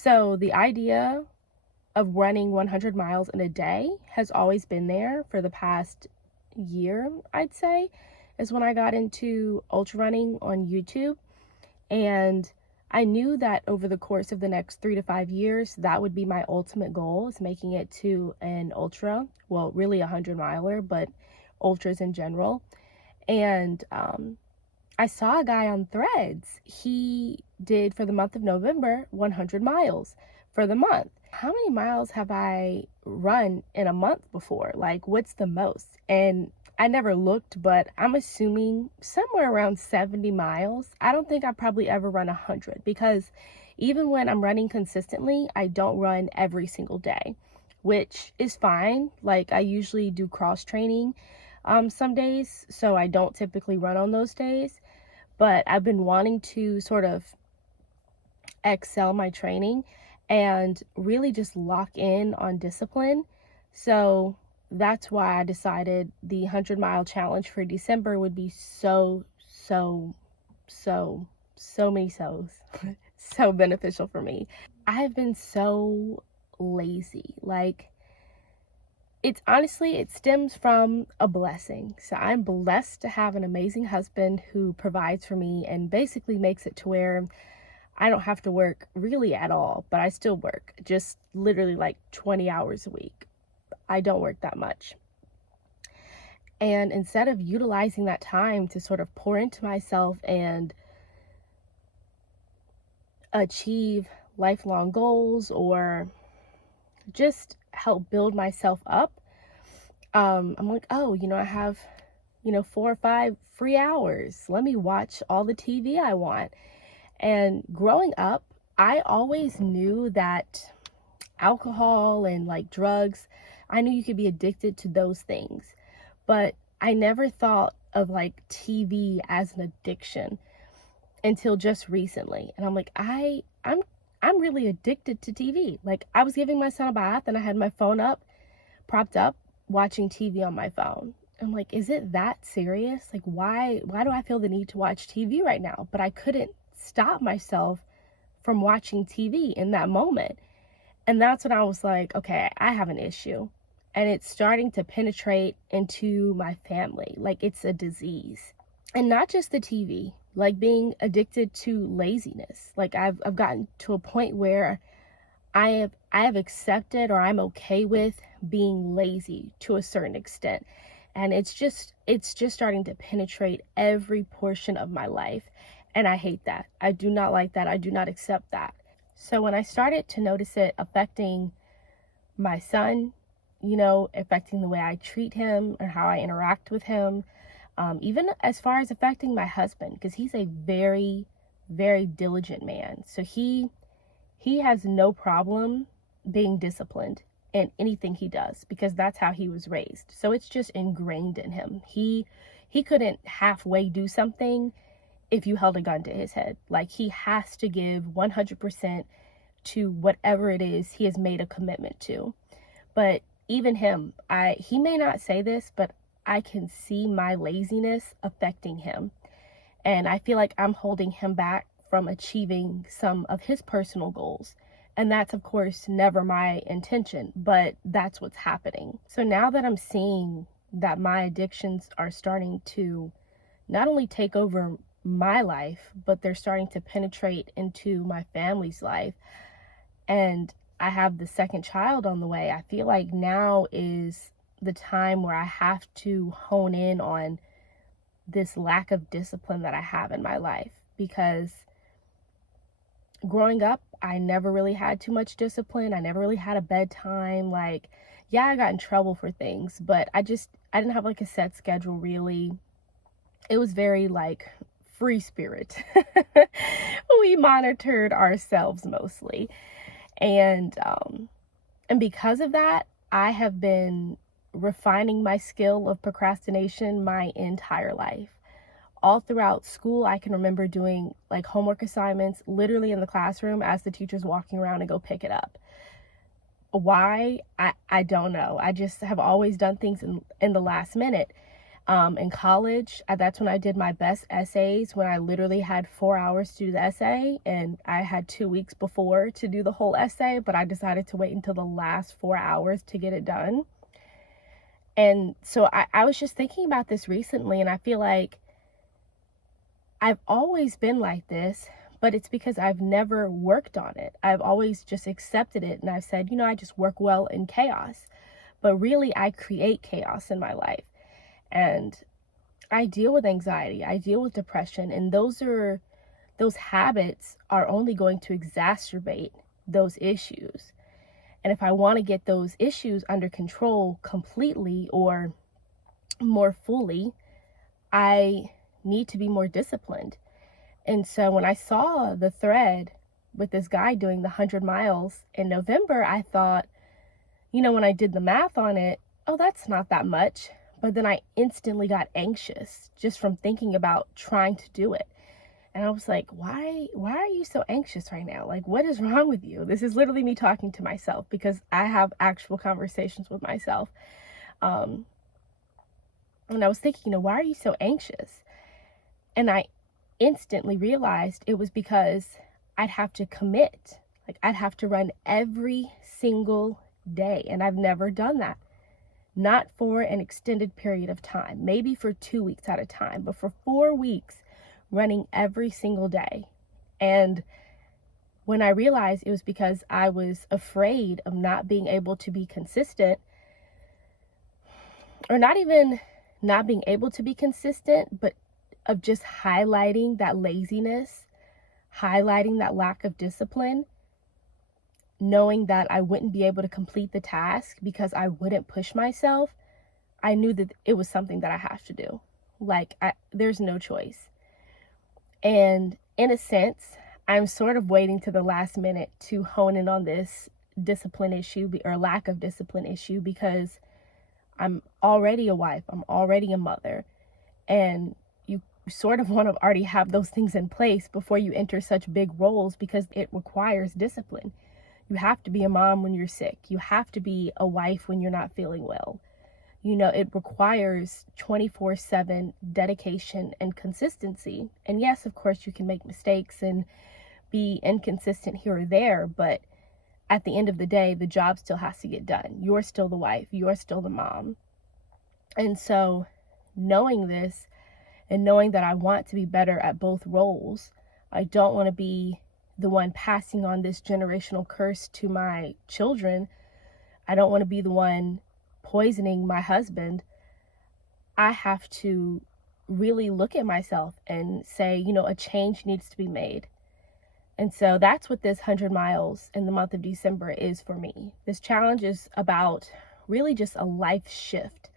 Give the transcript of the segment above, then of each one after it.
So the idea of running 100 miles in a day has always been there for the past year, I'd say, is when I got into ultra running on YouTube. And I knew that over the course of the next 3 to 5 years, that would be my ultimate goal, is making it to an ultra, well, really 100 miler, but ultras in general. And I saw a guy on Threads. He did, for the month of November, 100 miles for the month. How many miles have I run in a month before? Like, what's the most? And I never looked, but I'm assuming somewhere around 70 miles. I don't think I probably ever run 100, because even when I'm running consistently, I don't run every single day, which is fine. Like, I usually do cross training some days, so I don't typically run on those days. But I've been wanting to sort of excel my training and really just lock in on discipline. So that's why I decided the 100-mile challenge for December would be so many so beneficial for me. I have been so lazy. Like, it's honestly, it stems from a blessing. So I'm blessed to have an amazing husband who provides for me and basically makes it to where I don't have to work really at all, but I still work, just literally like 20 hours a week. I don't work that much. And instead of utilizing that time to sort of pour into myself and achieve lifelong goals or just help build myself up, I'm like, oh, I have, 4 or 5 free hours. Let me watch all the TV I want. And growing up, I always knew that alcohol and like drugs, I knew you could be addicted to those things, but I never thought of like TV as an addiction until just recently. And I'm like, I'm really addicted to TV. Like, I was giving my son a bath and I had my phone up, propped up, watching TV on my phone. I'm like, is it that serious? Like, why do I feel the need to watch TV right now? But I couldn't stop myself from watching TV in that moment. And that's when I was like, okay, I have an issue. And it's starting to penetrate into my family. Like, it's a disease. And not just the TV, like being addicted to laziness. Like, I've gotten to a point where I have accepted, or I'm okay with being lazy to a certain extent. And it's just starting to penetrate every portion of my life. And I hate that. I do not like that. I do not accept that. So when I started to notice it affecting my son, affecting the way I treat him and how I interact with him, even as far as affecting my husband, because he's a very, very diligent man. So he has no problem being disciplined in anything he does, because that's how he was raised. So it's just ingrained in him. He couldn't halfway do something if you held a gun to his head. Like, he has to give 100% to whatever it is he has made a commitment to. But even him, he may not say this, but I can see my laziness affecting him. And I feel like I'm holding him back from achieving some of his personal goals. And that's, of course, never my intention, but that's what's happening. So now that I'm seeing that my addictions are starting to not only take over my life, but they're starting to penetrate into my family's life, and I have the second child on the way, I feel like now is the time where I have to hone in on this lack of discipline that I have in my life. Because growing up, I never really had too much discipline. I never really had a bedtime. Like, yeah, I got in trouble for things, but I didn't have like a set schedule really. It was very like free spirit. We monitored ourselves mostly. And because of that, I have been refining my skill of procrastination my entire life. All throughout school, I can remember doing like homework assignments literally in the classroom as the teacher's walking around and go pick it up. Why? I don't know. I just have always done things in the last minute. In college, that's when I did my best essays, when I literally had 4 hours to do the essay, and I had 2 weeks before to do the whole essay, but I decided to wait until the last 4 hours to get it done. And so I was just thinking about this recently, and I feel like I've always been like this, but it's because I've never worked on it. I've always just accepted it, and I've said, I just work well in chaos. But really, I create chaos in my life. And I deal with anxiety, I deal with depression, and those habits are only going to exacerbate those issues. And if I want to get those issues under control completely or more fully, I need to be more disciplined. And so when I saw the thread with this guy doing the 100 miles in November, I thought, when I did the math on it, oh, that's not that much. But then I instantly got anxious just from thinking about trying to do it. And I was like, why are you so anxious right now? Like, what is wrong with you? This is literally me talking to myself, because I have actual conversations with myself. And I was thinking, why are you so anxious? And I instantly realized it was because I'd have to commit. Like, I'd have to run every single day. And I've never done that. Not for an extended period of time, maybe for 2 weeks at a time, but for 4 weeks running every single day. And when I realized it was because I was afraid of not being able to be consistent, or not even not being able to be consistent, but of just highlighting that laziness, highlighting that lack of discipline, knowing that I wouldn't be able to complete the task because I wouldn't push myself, I knew that it was something that I have to do. Like, there's no choice. And in a sense, I'm sort of waiting to the last minute to hone in on this discipline issue, or lack of discipline issue, because I'm already a wife, I'm already a mother, and you sort of want to already have those things in place before you enter such big roles, because it requires discipline. You have to be a mom when you're sick. You have to be a wife when you're not feeling well. It requires 24/7 dedication and consistency. And yes, of course, you can make mistakes and be inconsistent here or there, but at the end of the day, the job still has to get done. You're still the wife. You're still the mom. And so knowing this, and knowing that I want to be better at both roles, I don't want to be the one passing on this generational curse to my children. I don't want to be the one poisoning my husband. I have to really look at myself and say, a change needs to be made. And so that's what this 100 miles in the month of December is for me. This challenge is about really just a life shift.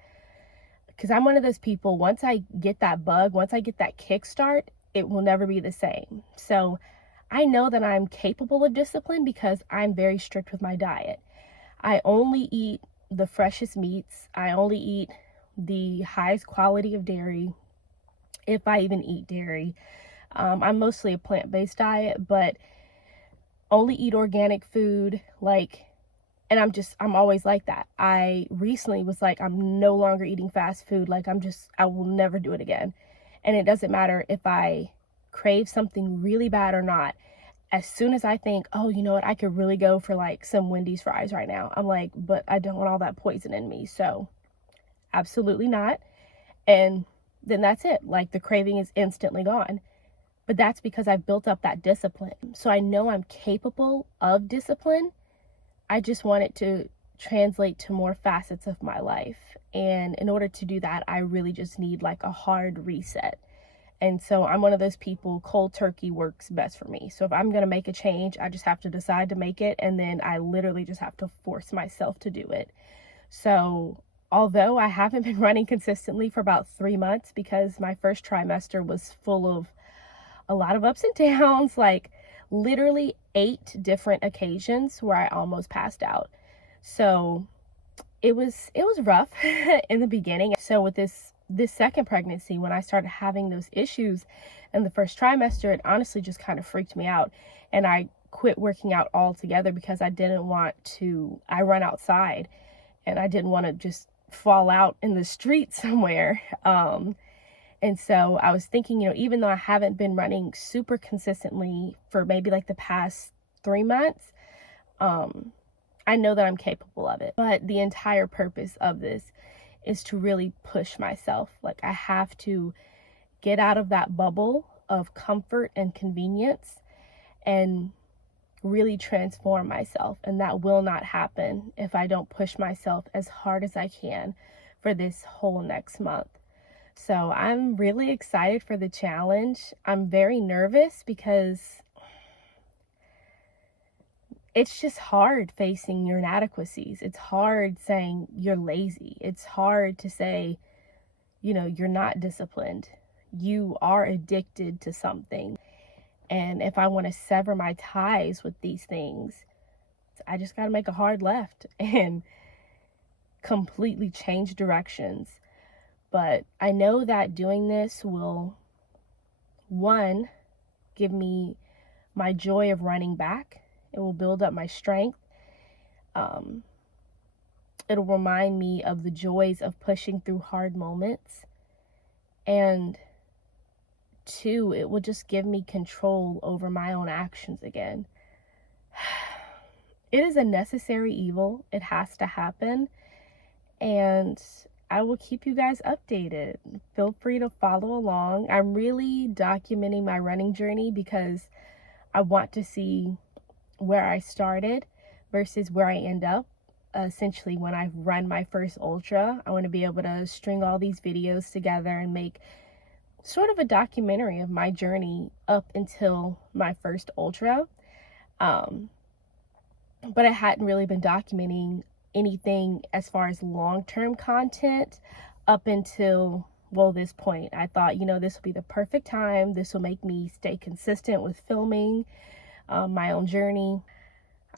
Because I'm one of those people, once I get that bug, once I get that kickstart, it will never be the same. So I know that I'm capable of discipline because I'm very strict with my diet. I only eat the freshest meats. I only eat the highest quality of dairy, if I even eat dairy. I'm mostly a plant-based diet, but only eat organic food, and I'm always like that. I recently was like, I'm no longer eating fast food. I will never do it again. And it doesn't matter if I crave something really bad or not. As soon as I think, oh, you know what, I could really go for some Wendy's fries right now, I'm like, but I don't want all that poison in me. So absolutely not. And then that's it. The craving is instantly gone. But that's because I've built up that discipline. So I know I'm capable of discipline. I just want it to translate to more facets of my life. And in order to do that, I really just need a hard reset. And so I'm one of those people, cold turkey works best for me. So if I'm going to make a change, I just have to decide to make it. And then I literally just have to force myself to do it. So although I haven't been running consistently for about 3 months, because my first trimester was full of a lot of ups and downs, literally 8 different occasions where I almost passed out. So it was rough in the beginning. So with this second pregnancy, when I started having those issues in the first trimester, it honestly just kind of freaked me out. And I quit working out altogether because I run outside and I didn't want to just fall out in the street somewhere. And so I was thinking, even though I haven't been running super consistently for maybe like the past 3 months, I know that I'm capable of it. But the entire purpose of this is to really push myself. Like, I have to get out of that bubble of comfort and convenience and really transform myself. And that will not happen if I don't push myself as hard as I can for this whole next month. So I'm really excited for the challenge. I'm very nervous because it's just hard facing your inadequacies. It's hard saying you're lazy. It's hard to say, you're not disciplined. You are addicted to something. And if I want to sever my ties with these things, I just got to make a hard left and completely change directions. But I know that doing this will, one, give me my joy of running back. It will build up my strength. It'll remind me of the joys of pushing through hard moments. And two, it will just give me control over my own actions again. It is a necessary evil. It has to happen. And I will keep you guys updated. Feel free to follow along. I'm really documenting my running journey because I want to see where I started versus where I end up. Essentially, when I run my first ultra, I want to be able to string all these videos together and make sort of a documentary of my journey up until my first ultra. But I hadn't really been documenting anything as far as long-term content up until, this point. I thought, this will be the perfect time. This will make me stay consistent with filming my own journey.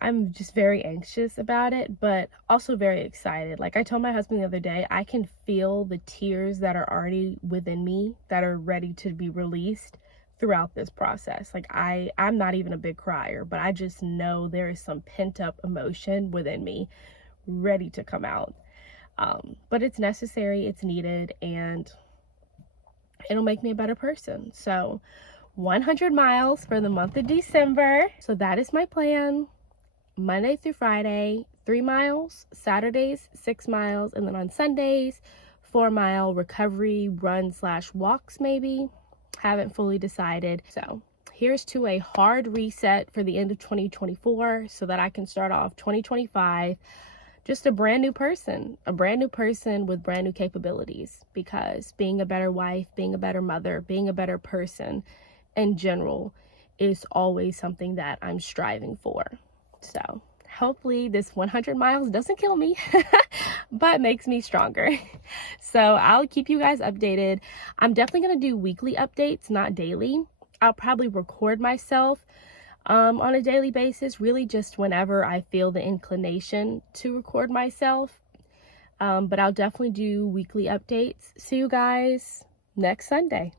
I'm just very anxious about it, but also very excited. Like I told my husband the other day, I can feel the tears that are already within me that are ready to be released throughout this process. Like I'm not even a big crier, but I just know there is some pent up emotion within me ready to come out. But it's necessary, it's needed, and it'll make me a better person. So 100 miles for the month of December. So that is my plan. Monday through Friday, 3 miles, Saturdays, 6 miles, and then on Sundays, 4-mile recovery run/walks maybe. Haven't fully decided. So here's to a hard reset for the end of 2024 so that I can start off 2025 just a brand new person with brand new capabilities, because being a better wife, being a better mother, being a better person in general is always something that I'm striving for. So hopefully this 100 miles doesn't kill me, but makes me stronger. So I'll keep you guys updated. I'm definitely going to do weekly updates, not daily. I'll probably record myself on a daily basis, really just whenever I feel the inclination to record myself. But I'll definitely do weekly updates. See you guys next Sunday.